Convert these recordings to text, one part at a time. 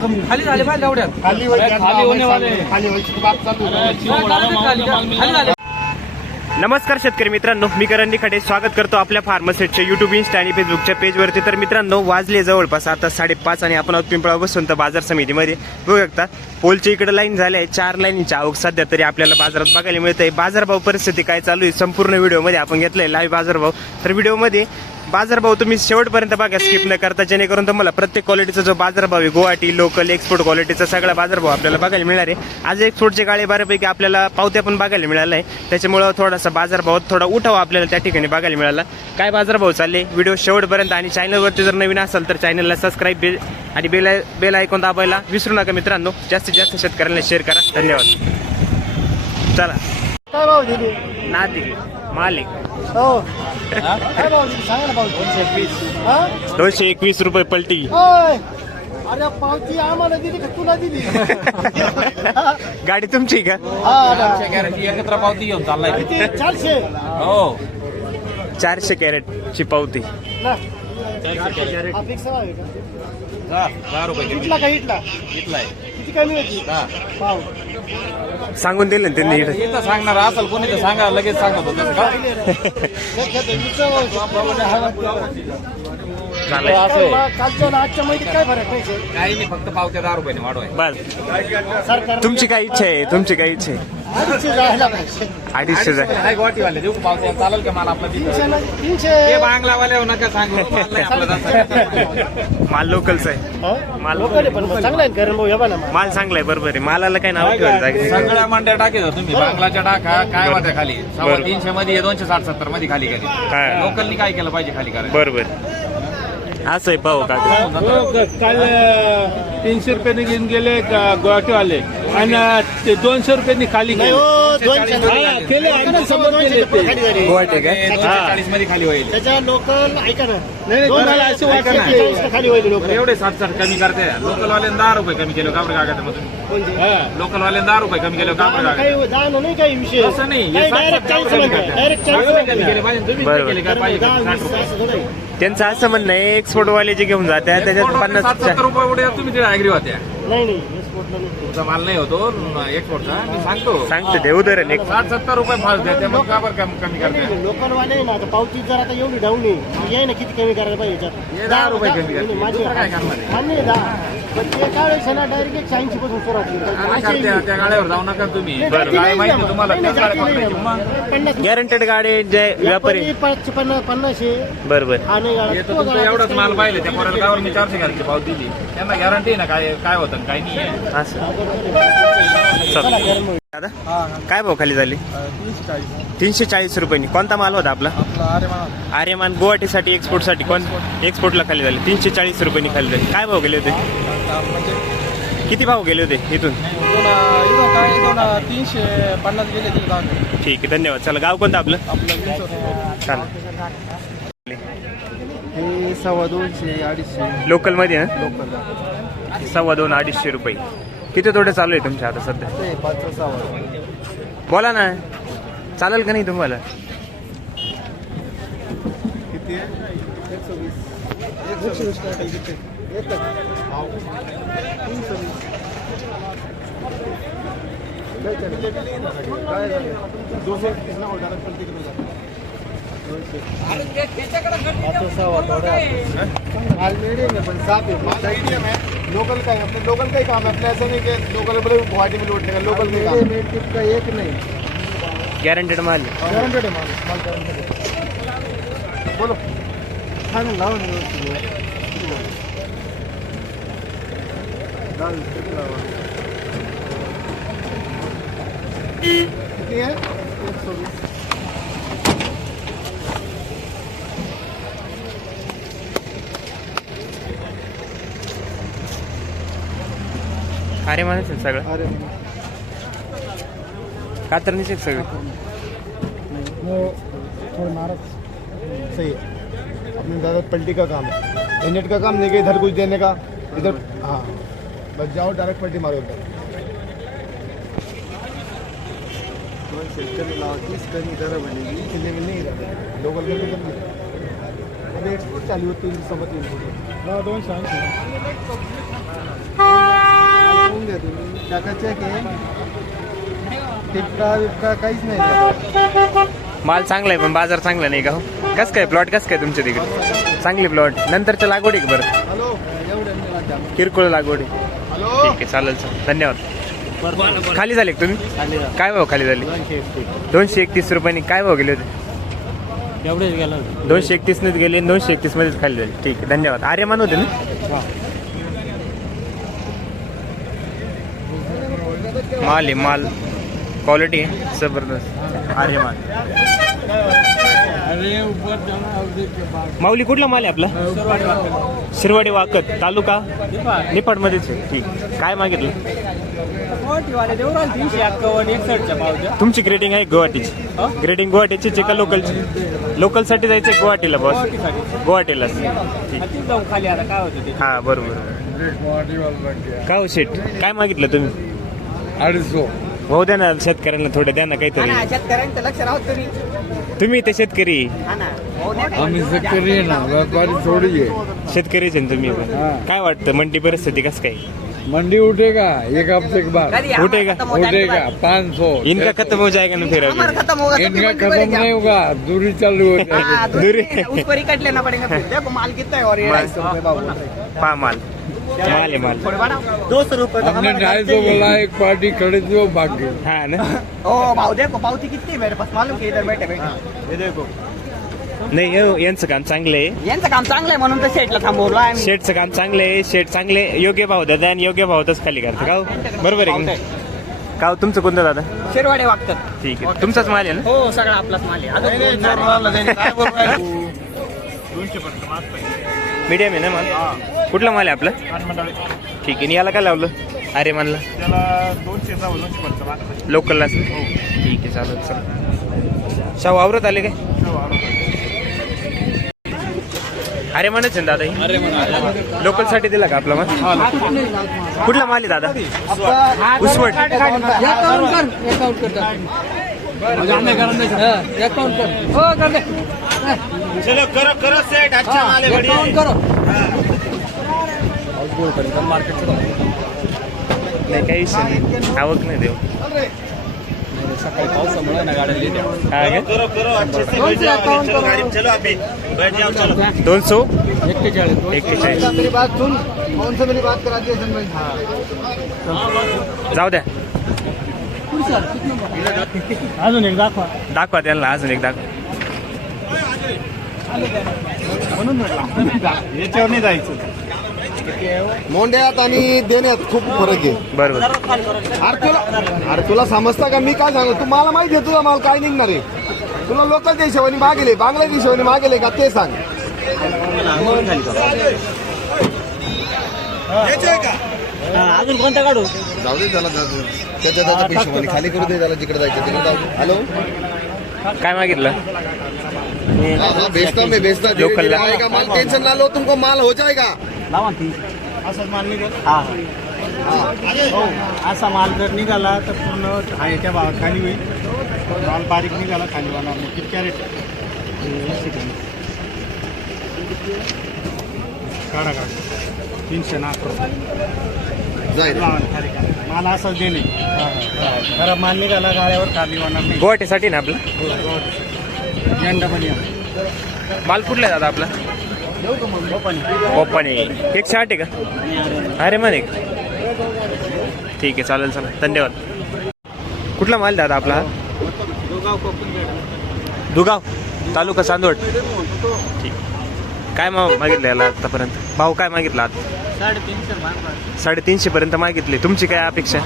खाली झाले पाहिजे एवढ्यात खाली होने वाले खाली व्हायची बाब चालू आहे. नमस्कार शेतकरी मित्रांनो, मी करण निखाडे स्वागत करतो आपल्या फार्मसेटच्या युट्यूब, इंस्टा आणि फेसबुकच्या पेजवरती. तर मित्रांनो, वाजले जवळपास आता 5:30 आणि आपण पिंपळा वसंत बाजार समितीमध्ये बघू शकता. पोलच्या इकडे लाईन झाल्या आहे, 4 लाईनीची आवक सध्या तरी आपल्याला बाजारात बघायला मिळत आहे. बाजारभाव परिस्थिती काय चालू आहे संपूर्ण व्हिडिओमध्ये आपण घेतलंय लाईव्ह बाजारभाव. तर व्हिडिओमध्ये बाजारभाव तुम्ही शेवटपर्यंत बघा, स्किप न करता, जेणेकरून तुम्हाला प्रत्येक क्वालिटीचा जो बाजारभाव आहे, गुवाहाटी लोकल एक्सपोर्ट क्वालिटीचा सगळा बाजारभाव आपल्याला बघायला मिळणार आहे. आज एक्सपोर्टचे गाळे बऱ्यापैकी आपल्याला पावत्या पण बघायला मिळाला आहे, त्याच्यामुळं थोडासा बाजारभावात थोडा उठाव आपल्याला त्या ठिकाणी बघायला मिळाला. काय बाजारभाव चालले व्हिडिओ शेवटपर्यंत, आणि चॅनलवरती जर नवीन असाल तर चॅनलला सबस्क्राईब आणि बेल आयकॉन दाबायला विसरू नका मित्रांनो. जास्तीत जास्त शेतकऱ्यांना शेअर करा. धन्यवाद. चला काय भाव दिली नादी मालिक हो काय भाव दिली सांगा ना भाऊ. 221 रुपये पलटी. अरे पावती आम्हाला दिली का तुला दिली? गाडी तुमची का? गॅरंटी एकत्र पावती घेऊन चाललाय. 400 हो 400 कॅरेटची पावती. ना हा फिक्स आहे का? 10 रुपये इटला का इटला घेतलाय. किती कमी होती पाव? सांगून दिलं ना त्यांनी इकडे. इथं सांगणार असेल कोणी तर सांगा, लगेच सांगत होतं का? चालेल. कालच्या आजच्या माहिती काय फरक नाही काही नाही, फक्त पावत्या 10 रुपयाने वाढवाय. बस. सरकार तुमची काय इच्छा आहे? तुमची काय इच्छा आहे? 250 जायला पाहिजे. 250 जाय. हाय गुवाहाटीवाले देऊ का पावत्या? चालेल का मला आपला 300 हे बांगलावाले नका सांगू. माल नाही आपला तसा. माल लोकलचा आहे. माल लोकल आहे पण मग चांगला आहे कारण भाऊ या ना माल चांगलाय, बरोबर आहे. मालाला काय नाव ठेवायला जागे नाही. सगळ्या मंड्या टाकीत तुम्ही. बांगलाच्या टाका काय होत्या खाली 350 मध्ये, 260-70 मध्ये खाली हा. केली. लोकलनी काय केलं पाहिजे खाली करायला? बरोबर असं आहे. पाहू का काल 300 रुपयाने घेऊन गेले गुवाहाटीवाले आणि ते 200 रुपयांनी खाली नाही गेले. हो, 200 केले आणि समोर केले ते. खाली झाली. गुवाहाटी काय? 40 मध्ये खाली होईल. त्याच्या लोकल ऐका ना नाही, दोन मला हजार असं वाटतं ना. 40 खाली होईल लोक. एवढे 60 कमी करते. लोकल वाले 10 रुपये कमी केले का बरं कागद? हा. लोकल वाले 10 रुपये कमी केले का बरं कागद? काही जाणं नाही काही विषय असं नाही. हे काही 60 डायरेक्ट 40 कमी म्हणतात. करते. डायरेक्ट 40 40 कमी केले पाहिजे. तुम्ही बरोबर. केले काय पाहिजे? 10, 60 20 रुपये. असं थोडं आहे. त्यांचं असं म्हणणं आहे, एक्सपोर्ट वाले जे घेऊन जात्या त्याच्यात 60-70 रुपये उडे तुम्ही तिथे ऍग्री होत्या. नाही नाही एक्सपोर्टला नाही. तुमचा माल नाही होतो एक्सपोर्टचा. मी सांगतो सांगते ते उदाहरण एक. 60-70 रुपये फास्ट द्या. मग का बरं कमी करते? लोकल वाले आहे ना आता पावती जर आता एवढी डाऊन आहे याय ना किती कमी करायला पाहिजे हे 10 रुपये कमी करते. माझे दुसरं काय करणार आहे? मान्य आहे 10 पण ते कावेळेस ना डायरेक्ट 180 पासून सुरुवात केली. काय करते? त्या गाड्यावर जाऊ नका तुम्ही. नाही, काय माहिती नाही, तुम्हाला? नाही, त्या गाड्या नाही, पकडायची. मग 50 गॅरंटेड गाडी जे व्यापारी. 50 आहे बरोबर. हा नाही गाडा. येतो तुमचं एवढंच माल पाहिजे. त्या पोराला गावावर मी 400 घ्यायची पाव दिली. त्यांना गॅरंटी ना काय काय होतं आणि काय नाही. असं चला गरम होईल. दादा काय भाव खाली झाली? 340 रुपयांनी. कोणता माल होता आपला? आर्यमान. गुवाहाटीसाठी एक्सपोर्टसाठी कोण एक्सपोर्टला खाली झाले? 340 रुपयांनी खाली झाले. काय भाव गेले होते? किती भाव गेले होते इथून? 350 गेले. ठीक आहे, धन्यवाद. चला, गाव कोणतं आपलं? चालेल. हे 250-250 लोकलमध्ये ना? लोकल 250-250 रुपये. किती तोडे चालू आहे तुमच्या आता सध्या? 5-6 बोला ना, चालेल का नाही तुम्हाला? किती आहे? 120 किती? 200 लोकल का है अपने लोकल का ही काम है अपने. ऐसा नहीं कि लोकल बोले गुवाहाटी में लौटने का. लोकल का काम का एक नहीं गॅरंटेड माल. गारंटेड है माल गारंटेड है. बोलो खाना लाओ दाल कितनी है? 120. अरे मानच आहे सगळं. अरे कातरणीचे सगळं. वो थोड़ा नाराज सही है. अपने ज़्यादा पलटी का काम है. एनेट का काम नहीं कि इधर कुछ देने का इधर. हाँ बस जाओ डायरेक्ट पलटी मारो इधर. शेतकरी लावतीस कमी दर बनेगी किल्ले में नहीं रहा लोकल में अभी एक्सपोर्ट चालू होती है समझ नहीं. 280 चकाचक आहे टिपका बिपका काहीच नाही त्याच्यात. माल चांगला आहे पण बाजार चांगला नाही का हो? कसं काय प्लॉट कसं काय तुमच्या तिकडे? चांगली प्लॉट नंतरच्या लागवड आहे का बरं? हॅलो एवढं किरकोळ लागवड आहे. हॅलो ठीक आहे चालेल सर धन्यवाद. खाली झाले का तुम्ही? काय भाव खाली झाले? 231 रुपयांनी. काय भाव गेले होते? एवढेच गेला 231 नेच गेले 231 मध्येच खाली झाले. ठीक आहे धन्यवाद. आर्यमान होते ना? माल आहे माल क्वालिटी आहे जबरदस्त. आर्यमान. माऊली कुठला माल आहे आपला? शिरवाडी वाकत तालुका निफाड मध्येच आहे. ठीक. काय मागितलं? तुमची ग्रेडिंग आहे गुवाहाटीची? ग्रेडिंग गुवाहाटीची का लोकलची? लोकलसाठी जायचं गुवाहाटीला बॉस? गुवाहाटीला. खाली आता काय होतं हा बरोबर. काय हो शेट काय मागितलं तुम्ही? 250. भाऊ द्या ना शेतकऱ्यांना थोडं द्या ना काहीतरी. शेतकऱ्यांचं लक्ष राहत तुम्ही तुम्ही ते शेतकरी आम्ही शेतकरी आहे ना व्यापारी थोडी आहे. शेतकरीच आहे ना तुम्ही पण. काय वाटतं मंडी परिस्थिती कसं काय? मंडी उठेगा एक हफ्ते के बाद उठेगा? उठेगा 500. इनका खत्म हो जाएगा ना फिर अभी. खत्म होगा तो इनका मंडी खत्म बढ़ेगा। नहीं होगा दूरी चालू हो जाएगी. हाँ, दूरी। उसको रिकट लेना पड़ेगा फिर। देखो माल कितना है और ये माल। 250 रुपए भाव। पा माल माल आहे माल. 200 रुपए तो हमने हमारे 250 बोला एक पार्टी खड़ी थी वो भाग गई. हा ना. ओ भाव देखो पावती कितनी है मेरे पास मालूम की इधर बैठे बैठे ये देखो नाही यांचं काम चांगलं आहे. यांचं काम चांगलं आहे म्हणून तर शेटला थांबवलं आम्ही. शेटचं काम चांगलं आहे. शेट चांगले योग्य भाव दादा आणि योग्य भावातच खाली करतं का हो? बरोबर आहे की नाही? का हो, तुमचं कोणतं दादा? शिरवाडे वागतात. ठीक आहे तुमचाच माल आहे ना? हो सगळा आपलाच माल आहे अजून मीडियम आहे ना माल? कुठला माल आहे आपला? ठीक आहे आणि याला काय लावलं? अरे मानला लोकलला असेल. ठीक आहे चालेल चल. शाहू आवरत आले काय? अरे म्हणच आहे दादा ही? लोकल साठी दिला का आपला माल? कुठला माल आहे दादा? उसवट. चलो करो करो सेट अच्छा माल है बढ़िया. नाही काही विषय नाही. आवक नाही देऊ. सकाळी पावसामुळे ना गाड्या लेट आहे. हा का? करो करो अच्छे से बैठ जाओ. चलो गाड़ी में चलो अभी बैठ जाओ चलो. 241. मेरी बात सुन कौन से मेरी बात कराती है जाऊ द्या अजून एक दाखवा. दाखवा त्यांना अजून एक दाखवा. याच्यावर नाही जायचं. मोंड्यात आणि देण्यात खूप फरक आहे. बरोबर. अरे तुला समजता का मी काय सांगू? तू मला माहिती आहे तुझा माल काय निघणार आहे. तुला लोकल देशावानी मागेले बांगला देशावानी मागेले का ते सांग. अजून कोणता काढू? जाऊ दे त्याला त्याच्या पैशावानी खाली करू दे त्याला जिकडे जायचं तिकडे जाऊ. हॅलो काय मागितलं? बेचता मैं बेचता धीरे लोकल धीरे ला. आएगा माल. टेंशन ना लो तुमको माल हो जाएगा. असंच माल निघेल. असा माल जर निघाला तर पूर्ण हायच्या भावात खाली होईल. माल बारीक निघाला खाली होणार नाही. किती रेट? काढा 311 जाईल माल असाच देणे. खराब माल निघाला गाड्यावर खाली होणार नाही. गुवाहाटीसाठी ना आपला यंडामध्ये माल कुठला आहे दादा आपला? ओपन 108 आहे का? अरे मन एक. ठीक आहे चालेल चला धन्यवाद. कुठला माल दादा आपला? दुगाव तालुका चांदवड. ठीक. काय मागितलं याला आतापर्यंत? भाव काय मागितला आता? 350 पर्यंत मागितले. तुमची काय अपेक्षा?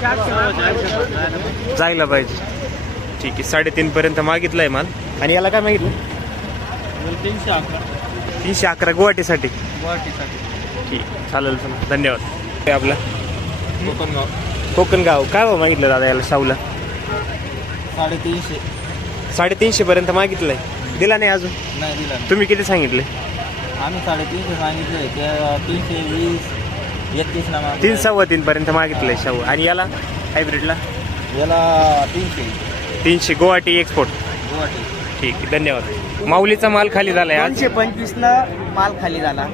जायला पाहिजे. ठीक आहे 3.5 पर्यंत मागितलंय माल. आणि याला काय मागितलं? 311 गुवाहाटीसाठी. ठीक चालेल चला धन्यवाद. आपला कोकणगाव. काय भाव मागितलं दादा याला शाहूला? 350. 350 पर्यंत मागितलंय. दिला नाही अजून? नाही दिला. तुम्ही किती सांगितले? आम्ही 350 सांगितले. 320 31 ना 3.25 पर्यंत मागितलंय शाहू. आणि याला हायब्रिडला याला 300 300 गुवाहाटी एक्सपोर्ट. गुवाहाटी. ठीक आहे धन्यवाद. माऊलीचा माल खाली झालाय आज 225 न माल खाली झाला.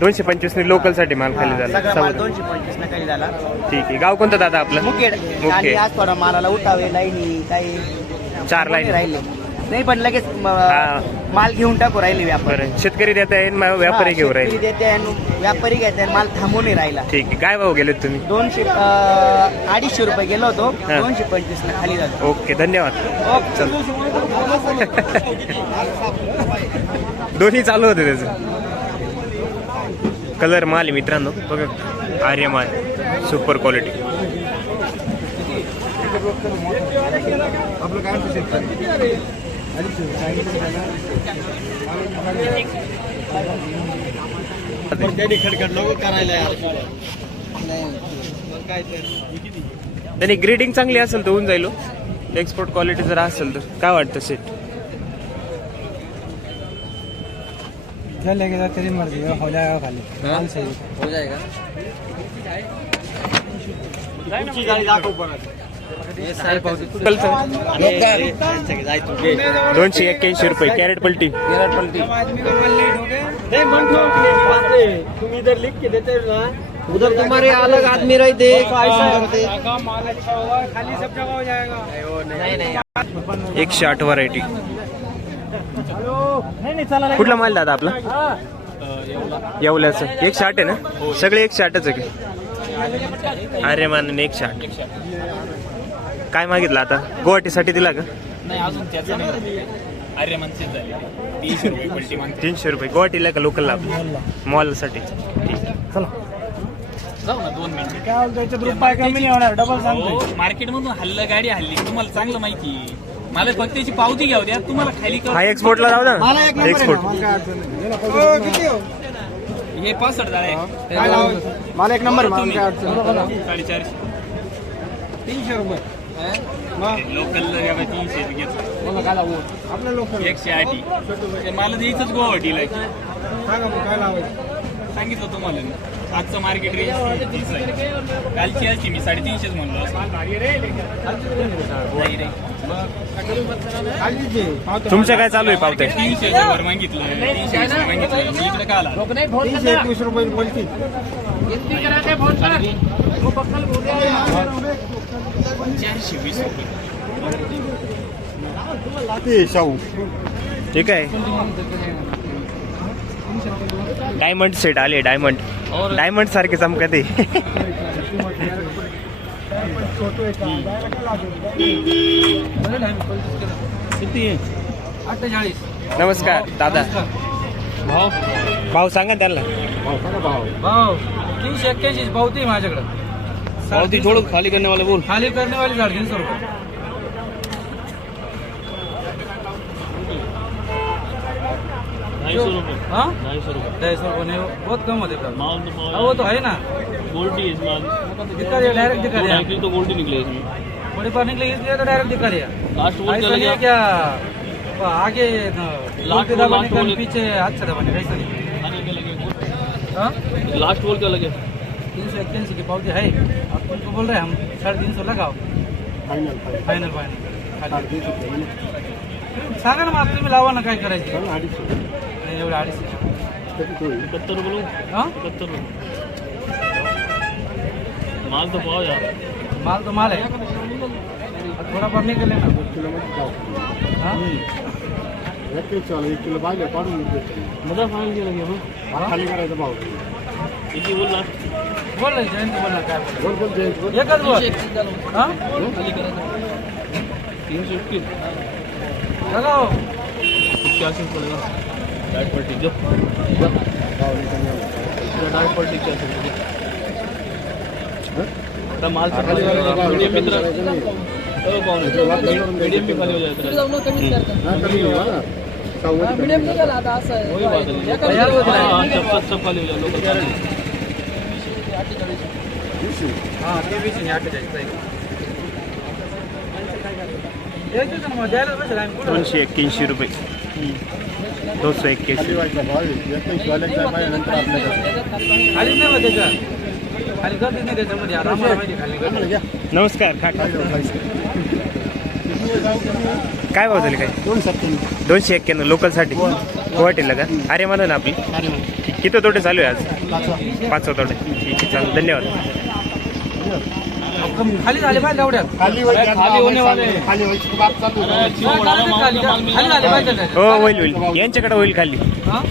225 ने लोकल साठी माल खाली झाला. सगळा माल चौदा. 225 न खाली झाला. ठीक आहे. गाव कोणतं दादा आपलं? मुखेड. मुखेड. आणि आज थोडा मालाला उठावे लाईनी काही 4 लाईन राहिले नाही, पण लगेच हा. माल घेऊन टाकू राहिले व्यापारी. बरं. शेतकरी देत आहे व्यापारी घेऊन राहील. शेतकरी देते आणि व्यापारी घेते आणि माल थांबून नाही राहिला. ठीक आहे. काय भाव गेलेत तुम्ही? 200 रुपये गेलो होतो. हा. 225 न खाली झालो. ओके धन्यवाद. दोन्ही चालू होते त्याचं. कलर माल आहे मित्रांनो बघा. आर्य माल सुपर क्वालिटी. आपलं काय त्यांनी ग्रेडिंग चांगली असेल तर होऊन जाईल. एक्सपोर्ट क्वालिटी जर असेल तर काय वाटतं सेट? चलेगा तेरी मर्जी हो जाएगा खाली. माल सही हो जाएगा. दोनशे 81 रुपये कॅरेट पलटी. तुम इधर लिख के देते ना, उधर तुम्हारे अलग आदमी रहते. खाली सब जगह हो जाएगा. नहीं 108 व्हरायटी. नहीं चला. कुठला माल दादा आपला? येवल्याचं 108 आहे ना? सगळे 108च आहे की? अरे मान 108. काय मागितलं आता? गुवाहाटीसाठी दिला का? नाही अजून त्याचं नाही. अरे मनसे झाले 300 रुपये पलटी मागते. 300 रुपये गुवाहाटीला का लोकलला? मॉल साठी. जाऊ ना 2 मिनिट. काय बोलतो रुपये कमी नाही होणार. डबल सांगतो. मार्केट मधून हल्ला गाडी हल्ली तुम्हाला चांगलं माहिती आहे. मला फक्त त्याची पावती घ्याव द्या. तुम्हाला खाली हा एक्सपोर्टला जाऊ ना. एक्सपोर्ट हे 65 झाले. मला एक नंबर. 450 300 रुपये. लोकल 300 आपल्या लोक 180. मला द्यायचंच गुवाहाटीला. सांगितलं तुम्हाला मी. आजचं मार्केट रेंज 30 आहे. कालची असती मी 350 म्हणलो असतो. नाही रे. तुमचं काय चालू आहे पावते? 300 वर मागितलं. 320 मागितलं. मी इकडे का आला? 321 रुपये बोलती. 420 रुपये. ठीक आहे. डायमंड सेट आले. डायमंड सारखे चमकते. नमस्कार दादा. भाव सांगा त्याला. भाव 381 पावती माझ्याकडे. पावती थोडं खाली करने वाले बोल. खाली करने वाली 350 रुपये. 250 रुपये. हाँ 250 रुपये. 250 रुपये नहीं, बहुत कम होते हैं. माल तो हाँ, वो तो है ना. गोल्डी इस माल दिखा दिया, डायरेक्ट दिखा दिया. तो गोल्डी निकले इसमें. बड़ी पर निकले इसलिए तो डायरेक्ट दिखा दिया. लास्ट वोट ऐसा नहीं है क्या आगे लास्ट दबाने का पीछे हाथ से दबाने कैसा नहीं. हाँ लास्ट वोट क्या लगे? 381 की पावती है. आप तुमको बोल रहे हैं हम 350 लगाओ. फायनल सांगा ना. मग तुम्ही लावा ना. काय करायचं? नाही एवढं 250. 71 रुपये. हाँ 71 रुपये. माल तो पाओ यार. माल तो माल है. थोड़ा पर निकल लेना. हाँ 1 किलो पाहिजे पाडून मजा फाइनल के लगे हो. खाली करायचा भाव. किती बोलला? बोल रहे जयंत बोलना काय बोल जयंत बोल. एकच बोल. हाँ खाली करायचं 321. लगाओ. 81 पड़ेगा. डाइट पलटी जो डाइट पलटी क्या माल से खाली मीडियम मित्र मीडियम भी खाली हो जाएगा. मीडियम निघाला आता असं आहे. वही बात है. सब खाली हो जाए लोकल. हाँ ते 20 आणि 48 एक दिवस मग द्यायला बसेल आम्ही. 281 रुपये. 281. भाव 21 वाल्यांचा पाहिजे नंतर आपल्याकडे खाली नाही मग त्याच्या खाली गर्दीच नाही त्याच्यामध्ये. आता आम्हाला माहिती खाली गर्दी. नमस्कार. काय काय भाव झाले काय 291 लोकलसाठी गुवाहाटीला का अरे म्हणा ना आपली ठीक. किती तोटे चालू आहे आज 5 तोटे ठीक आहे चालेल धन्यवाद. खाली झाले पाहिजे एवढ्यात खाली होने वाले खाली व्हायची बात चालू खाली झाले पाहिजे हो होईल यांच्याकडे होईल खाली हा?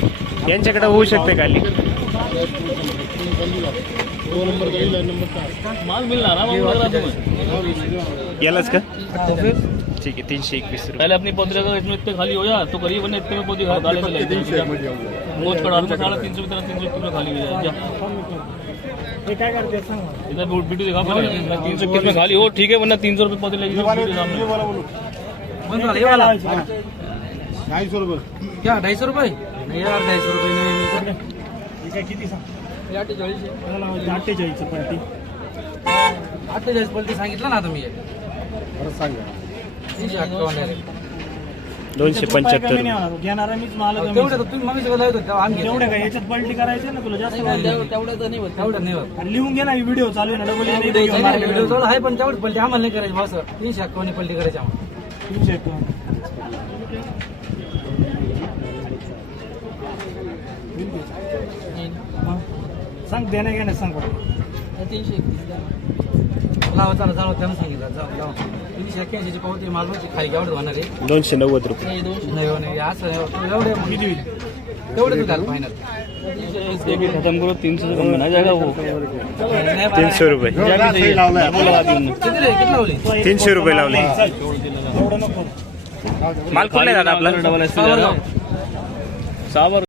यांच्याकडे होऊ शकते खाली. यालाच का ठीक आहे 321 रुपये. पहले अपनी पौधे का इसमें इतने खाली हो जा तो करीब वरना इतने में पौधे डाले चले मोज कड़ा 350 की तरह 300 खाली हो जाए इधर वीडियो दिखा पहले 321 में खाली हो ठीक है वरना 300 रुपये पौधे लगे सामने बंद झाला, हे वाला. 250 रुपये क्या 250 रुपये नाही यार 250 रुपये नाही. 48 पलटी सांगितलं ना आता मी परत सांगा 358 आहे. 275 तेवढं तर तुम्ही मम्मी सगळं लावत होते तेव्हा आम्ही एवढं काय याच्यात पलटी करायचं ना तुला जास्त तेवढं नाही होत तेवढं नाही होत. आणि लिहून घे ना व्हिडिओ चालू आहे ना डबल व्हिडिओ जवळ आहे पण तेवढं पलटी आम्हाला नाही करायची बस 351 पलटी करायची आम्हाला. सांग देण्या घेण्यास सांग पडतो 331 द्या. लावा चला जाऊ त्यानं सांगितलं जाऊ लावा 381 ची पावती मालवणची खाली केवढं होणार आहे 290 रुपये. नाही 200 नाही हो, नाही असं एवढे किती होईल तेवढे तू द्याल फायनल खत्म करो 300 से कम में आ जाएगा वो 300 रुपये सही लावलाय किती लावली 300 रुपये लावले. माल कुठला आहे दादा आपला डबल एस सावर